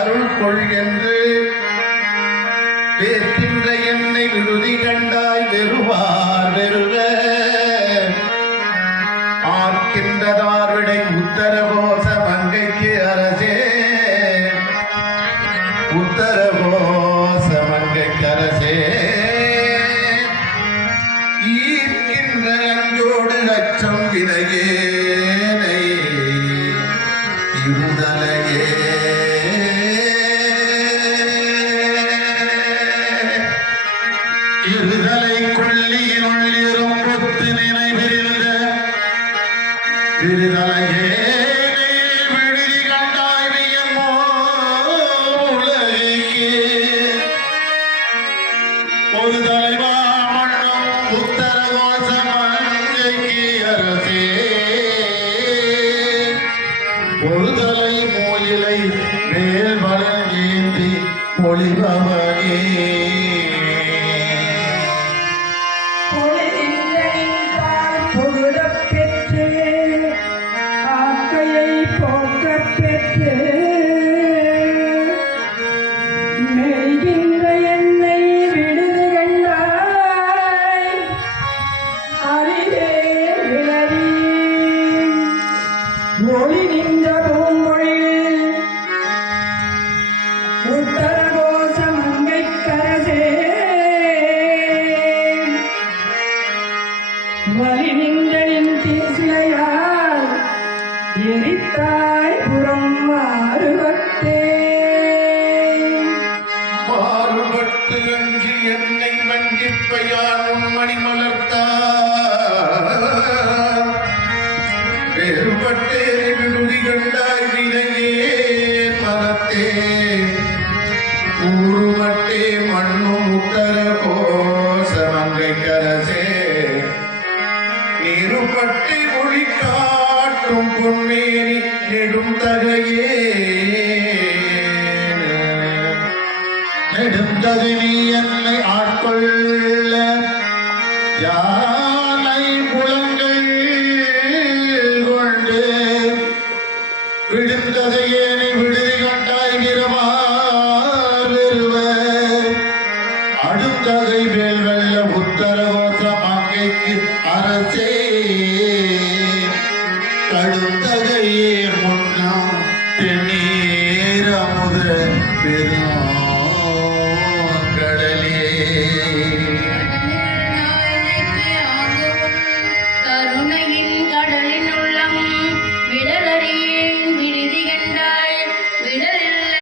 அருள் கொள் என்று வேர்க்கின்ற என்னை விடுதி கண்டாய் வெறுவார் வெறுவ ஆர்க்கின்றதார் விடை உத்தரகோச மங்கைக்கு அரசே உத்தரகோச மங்கைக்கு அரசே ஈர்க்கின்ற அஞ்சோடு லட்சம் வினையேனை இருதலையே இருதலை கொள்ளியினுள் இரும்பொத்து நினைவிருந்த விடுதலையே விடுதி கண்டாய் வியன்மோ உலகிற்கு ஒரு தலைவா மன்னும் உத்தரகோச மங்கைக்கு அரசே ஒரு தலை மோயிலை மேல் வளர் ஏந்தி பொழிபவனே உத்தரகோச மங்கைக்கரசே வலி நின்றனின் தீசிலையால் எரித்தாய் புறம் மாறுபட்டே மாறுபட்டு அஞ்சி என்னை வஞ்சிப்பையான் உண்மணி மலர்த்தார் வேறுபட்டே விடுதி கண்டாய் வினையே மனத்தே ஊருமட்டே மண்ணும் உத்தரகோச மங்கைக்கரசே நீருப்பட்டே ஒளி காட்டும் பொன்மேனி நெடும் தகையே நெடுந்தகை நீ என்னை ஆட்கொள்ள யானை புலங்கள் கொண்டு விடுந்தகையேனை விடுதி கண்டாய் விரமார் வெறுவ அடுத்தகை வேல் வெல்ல உத்தரகோச மங்கைக்கு அரசே கடுத்தகையே முன்னம் தென்னீர முத பெரும்